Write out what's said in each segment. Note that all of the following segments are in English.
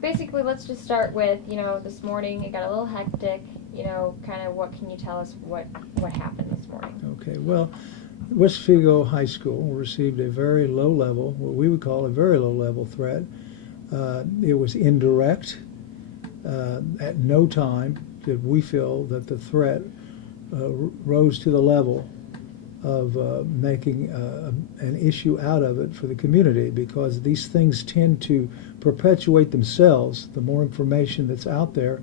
Basically, let's just start with, this morning it got a little hectic. Kind of what can you tell us what happened this morning? Okay, well, West Vigo High School received a very low level, what we would call a very low level threat. It was indirect. At no time did we feel that the threat rose to the level of making an issue out of it for the community, because these things tend to perpetuate themselves. The more information that's out there,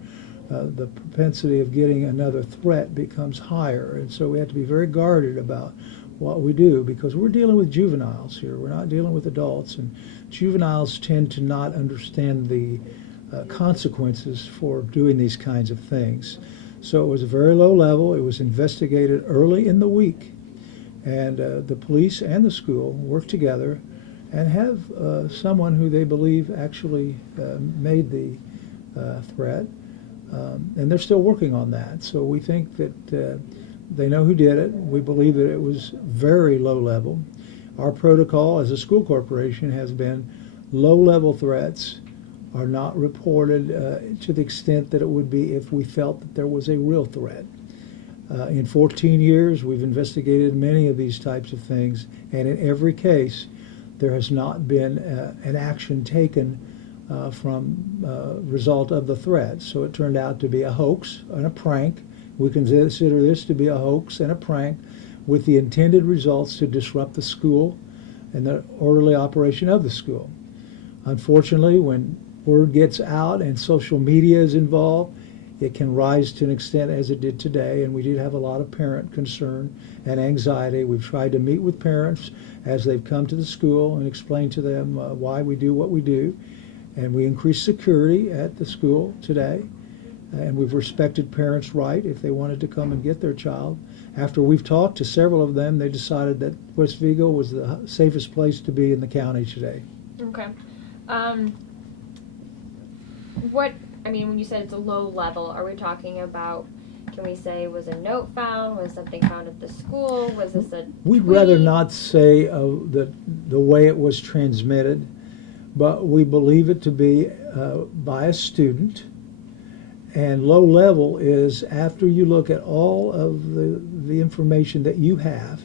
the propensity of getting another threat becomes higher. And so we have to be very guarded about what we do, because we're dealing with juveniles here. We're not dealing with adults, and juveniles tend to not understand the consequences for doing these kinds of things. So it was a very low level. It was investigated early in the week, and the police and the school worked together and have someone who they believe actually made the threat, and they're still working on that. So we think that they know who did it. We believe that it was very low level. Our protocol as a school corporation has been low-level threats are not reported to the extent that it would be if we felt that there was a real threat. In 14 years, we've investigated many of these types of things, and in every case, there has not been an action taken from result of the threat. So it turned out to be a hoax and a prank. We consider this to be a hoax and a prank with the intended results to disrupt the school and the orderly operation of the school. Unfortunately, when word gets out and social media is involved, it can rise to an extent as it did today, and we did have a lot of parent concern and anxiety. We've tried to meet with parents as they've come to the school and explain to them why we do what we do, and we increased security at the school today, and we've respected parents' right if they wanted to come and get their child. After we've talked to several of them, they decided that West Vigo was the safest place to be in the county today. Okay. When you said it's a low level, are we talking about, can we say, was a note found? Was something found at the school? Was this a We'd tweet? rather not say the way it was transmitted, but we believe it to be by a student. And low level is after you look at all of the information that you have,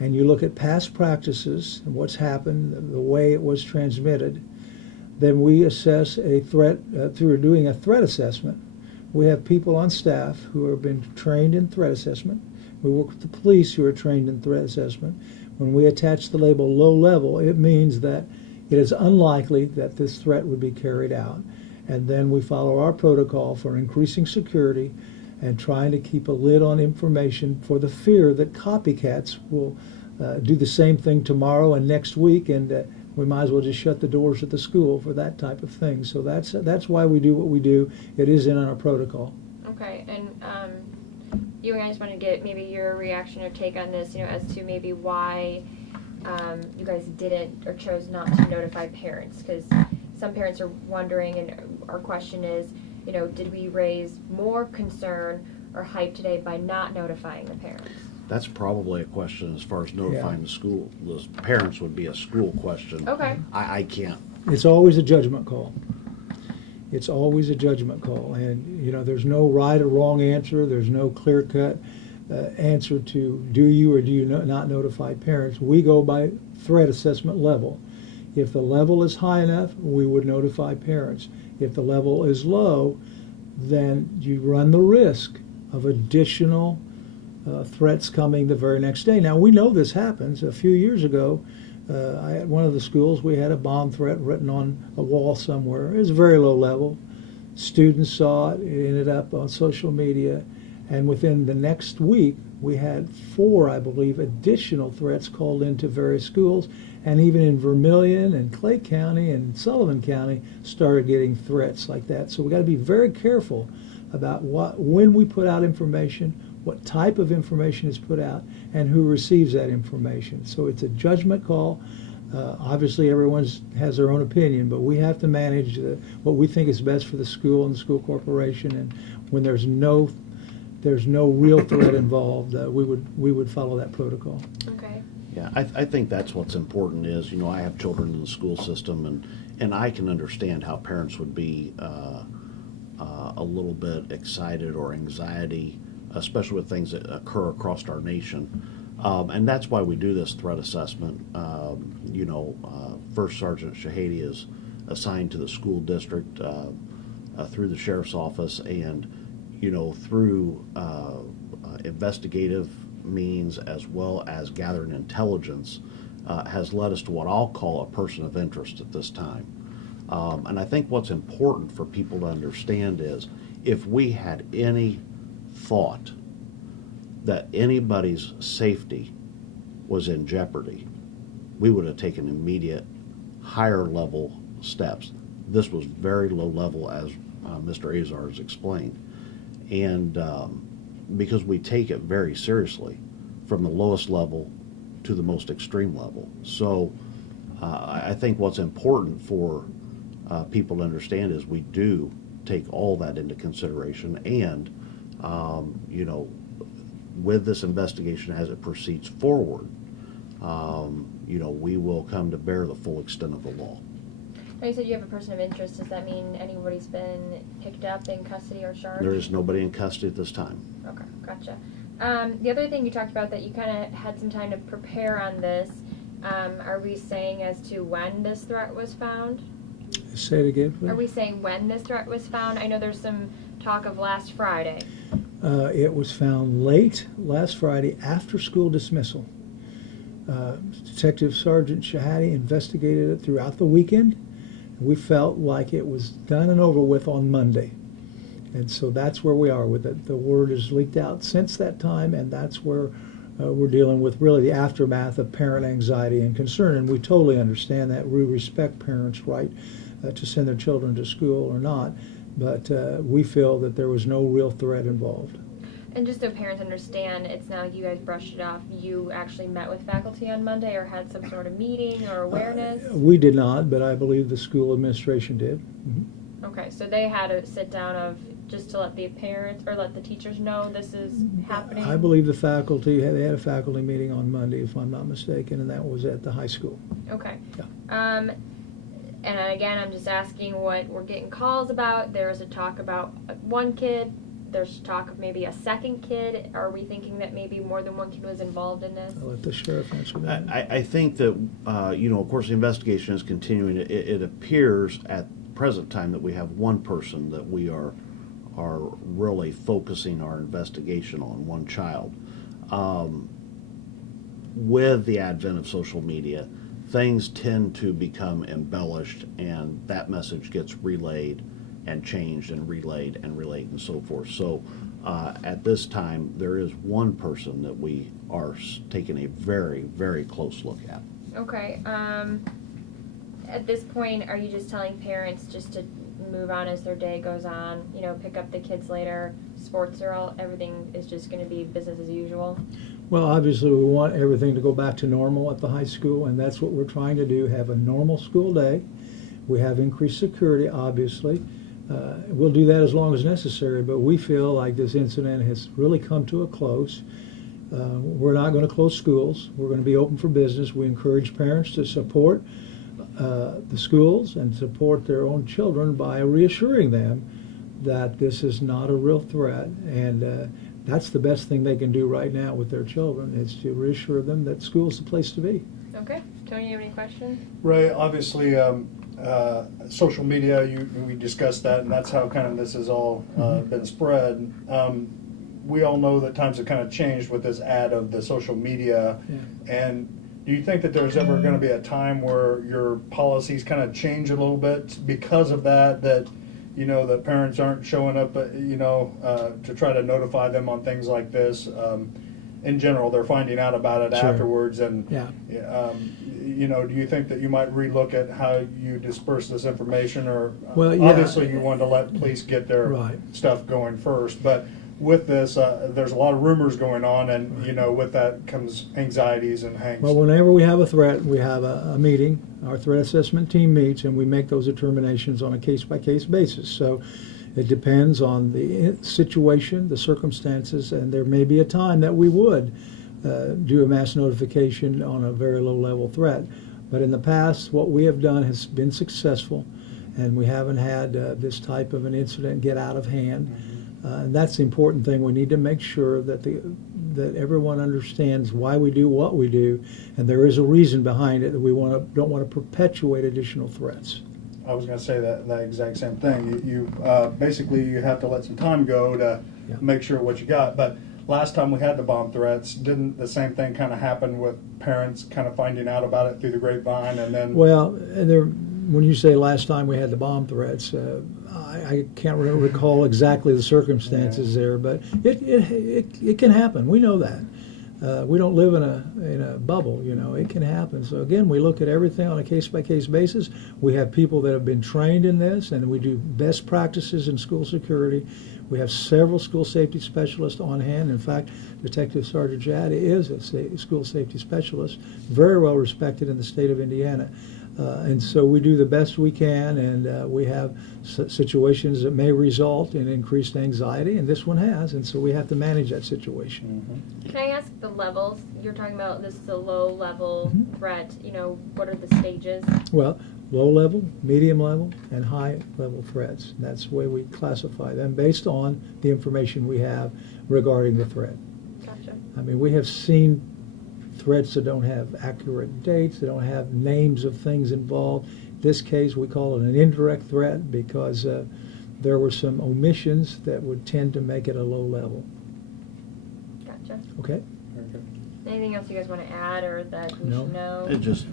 and you look at past practices and what's happened, the way it was transmitted, then we assess a threat through doing a threat assessment. We have people on staff who have been trained in threat assessment. We work with the police who are trained in threat assessment. When we attach the label low level, it means that it is unlikely that this threat would be carried out. And then we follow our protocol for increasing security and trying to keep a lid on information for the fear that copycats will do the same thing tomorrow and next week, and we might as well just shut the doors at the school for that type of thing. So that's why we do what we do. It is in our protocol. Okay, and you and I just want to get maybe your reaction or take on this, as to maybe why you guys didn't or chose not to notify parents, because some parents are wondering, and our question is, did we raise more concern or hype today by not notifying the parents? That's probably a question as far as notifying the school. The parents would be a school question. Okay. I can't. It's always a judgment call. It's always a judgment call, and there's no right or wrong answer. There's no clear-cut answer to do you or do you not notify parents. We go by threat assessment level. If the level is high enough, we would notify parents. If the level is low, then you run the risk of additional threats coming the very next day. Now, we know this happens. A few years ago, at one of the schools, we had a bomb threat written on a wall somewhere. It was very low level. Students saw it. It ended up on social media. And within the next week, we had 4, I believe, additional threats called into various schools. And even in Vermilion and Clay County and Sullivan County started getting threats like that. So we got to be very careful about when we put out information, what type of information is put out, and who receives that information. So it's a judgment call. Obviously, everyone has their own opinion, but we have to manage what we think is best for the school and the school corporation. And when there's no real threat involved, we would follow that protocol. Okay. Yeah, I think that's what's important is, I have children in the school system, and I can understand how parents would be a little bit excited or anxiety, especially with things that occur across our nation. And that's why we do this threat assessment. First Sergeant Shahady is assigned to the school district through the sheriff's office, and through investigative means as well as gathering intelligence has led us to what I'll call a person of interest at this time. And I think what's important for people to understand is if we had any thought that anybody's safety was in jeopardy, we would have taken immediate higher level steps. This was very low level, as Mr. Azar has explained. And because we take it very seriously from the lowest level to the most extreme level. So I think what's important for people to understand is we do take all that into consideration, and with this investigation as it proceeds forward, we will come to bear the full extent of the law. Now you said you have a person of interest. Does that mean anybody's been picked up in custody or charged? There is nobody in custody at this time. Okay, gotcha. The other thing you talked about that you kind of had some time to prepare on this, are we saying as to when this threat was found? Say it again, please. Are we saying when this threat was found? I know there's some talk of last Friday. It was found late last Friday after school dismissal. Detective Sergeant Shahady investigated it throughout the weekend. We felt like it was done and over with on Monday. And so that's where we are with it. The word has leaked out since that time, and that's where we're dealing with really the aftermath of parent anxiety and concern. And we totally understand that. We respect parents' right to send their children to school or not, but we feel that there was no real threat involved. And just so parents understand, it's not like you guys brushed it off. You actually met with faculty on Monday or had some sort of meeting or awareness? We did not, but I believe the school administration did. Mm-hmm. Okay, so they had a sit down of just to let the parents or let the teachers know this is happening? I believe the faculty, they had a faculty meeting on Monday, if I'm not mistaken, and that was at the high school. Okay. Yeah. And again, I'm just asking what we're getting calls about. There was a talk about one kid. There's talk of maybe a second kid. Are we thinking that maybe more than one kid was involved in this? I'll let the sheriff answer that. I think that, of course, the investigation is continuing. It appears at present time that we have one person that we are really focusing our investigation on, one child. With the advent of social media, things tend to become embellished, and that message gets relayed and changed and relayed and so forth. So at this time, there is one person that we are taking a very, very close look at. Okay. At this point, are you just telling parents just to move on as their day goes on, pick up the kids later, everything is just going to be business as usual? Well, obviously we want everything to go back to normal at the high school, and that's what we're trying to do, have a normal school day. We have increased security, obviously. We'll do that as long as necessary, but we feel like this incident has really come to a close. We're not going to close schools. We're going to be open for business. We encourage parents to support the schools and support their own children by reassuring them that this is not a real threat, and that's the best thing they can do right now with their children, is to reassure them that school's the place to be. Okay. Tony, you have any questions? Ray, obviously, social media, we discussed that, and that's how kind of this has all been spread. We all know that times have kind of changed with this ad of the social media, and do you think that there's ever going to be a time where your policies kind of change a little bit because of that that parents aren't showing up, to try to notify them on things like this? In general, they're finding out about it afterwards, and do you think that you might relook at how you disperse this information, or obviously you want to let police get their stuff going first, but with this, there's a lot of rumors going on, and with that comes anxieties and hangs. Well, whenever we have a threat, we have a meeting. Our threat assessment team meets, and we make those determinations on a case-by-case basis. So it depends on the situation, the circumstances, and there may be a time that we would do a mass notification on a very low-level threat. But in the past, what we have done has been successful, and we haven't had this type of an incident get out of hand. And that's the important thing. We need to make sure that that everyone understands why we do what we do, and there is a reason behind it, that we don't want to perpetuate additional threats. I was going to say that exact same thing. You basically you have to let some time go to make sure what you got. But last time we had the bomb threats, didn't the same thing kind of happen with parents kind of finding out about it through the grapevine, and then? Well, when you say last time we had the bomb threats, I can't recall exactly the circumstances there, but it can happen. We know that. We don't live in a bubble, you know. It can happen. So again, we look at everything on a case-by-case basis. We have people that have been trained in this, and we do best practices in school security. We have several school safety specialists on hand. In fact, Detective Sergeant Jad is a school safety specialist, very well respected in the state of Indiana. And so we do the best we can, and we have situations that may result in increased anxiety, and this one has, and so we have to manage that situation. Can I ask the levels? You're talking about this is a low-level threat. You know, what are the stages? Well, low level, medium level, and high level threats. That's the way we classify them based on the information we have regarding the threat. Gotcha. I mean, we have seen threats that don't have accurate dates, they don't have names of things involved. In this case, we call it an indirect threat because there were some omissions that would tend to make it a low level. Gotcha. Okay? Anything else you guys want to add or that we should know? And just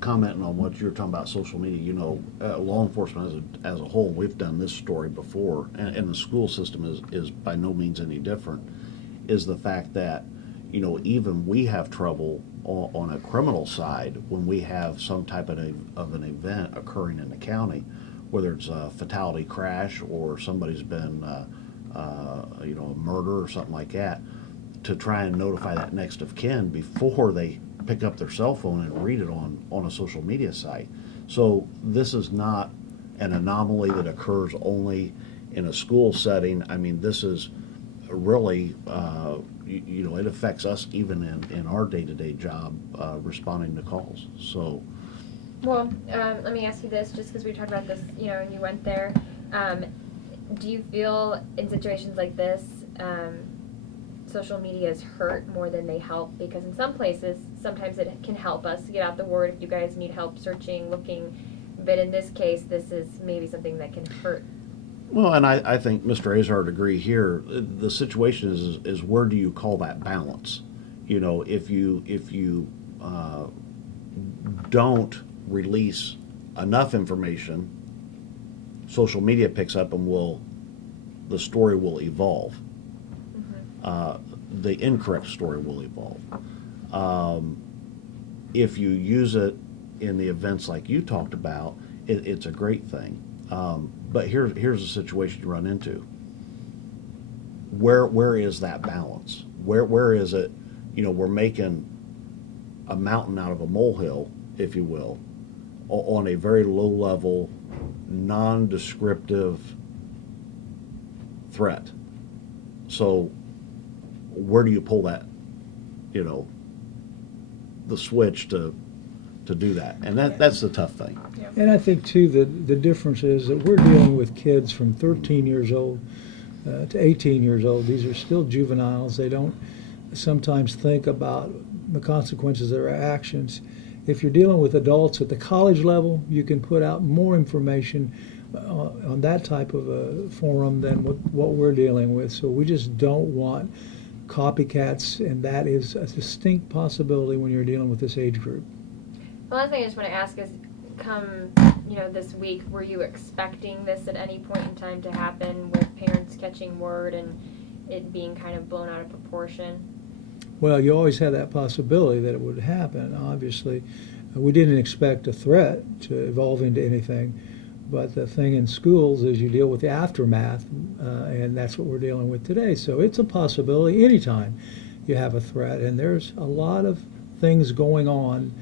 commenting on what you're talking about, social media, you know, law enforcement as a whole, we've done this story before, and the school system is by no means any different, is the fact that, you know, even we have trouble on a criminal side when we have some type of an event occurring in the county, whether it's a fatality crash or somebody's been, you know, a murder or something like that, to try and notify that next of kin before they pick up their cell phone and read it on a social media site. So this is not an anomaly that occurs only in a school setting. I mean, this is really, you know, it affects us even in our day-to-day job responding to calls. So, well, let me ask you this, just because we talked about this, you know, and you went there. Do you feel in situations like this, social medias hurt more than they help? Because in some places, sometimes it can help us get out the word if you guys need help searching, looking. But in this case, this is maybe something that can hurt. well, and I think Mr. Azar would agree here. The situation is where do you call that balance? You know, if you don't release enough information, social media picks up and the story will evolve. The incorrect story will evolve. If you use it in the events like you talked about, it's a great thing. But here's a situation you run into. Where is that balance? Where is it? You know, we're making a mountain out of a molehill, if you will, on a very low level, non-descriptive threat. So where do you pull that, you know, the switch to do that? And that's the tough thing. And I think, too, the difference is that we're dealing with kids from 13 years old to 18 years old. These are still juveniles. They don't sometimes think about the consequences of their actions. If you're dealing with adults at the college level, you can put out more information on that type of a forum than what we're dealing with. So we just don't want copycats, and that is a distinct possibility when you're dealing with this age group. The last thing I just want to ask is, come, you know, this week, were you expecting this at any point in time to happen with parents catching word and it being kind of blown out of proportion? Well, you always have that possibility that it would happen. Obviously, we didn't expect a threat to evolve into anything, but the thing in schools is you deal with the aftermath, and that's what we're dealing with today. So it's a possibility anytime you have a threat, and there's a lot of things going on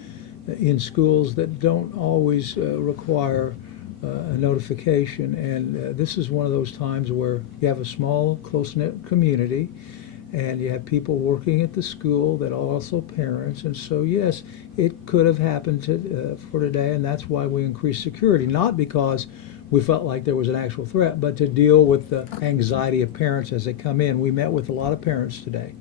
in schools that don't always require a notification, and this is one of those times where you have a small, close-knit community, and you have people working at the school that are also parents, and so yes, it could have happened for today, and that's why we increased security, not because we felt like there was an actual threat, but to deal with the anxiety of parents as they come in. We met with a lot of parents today.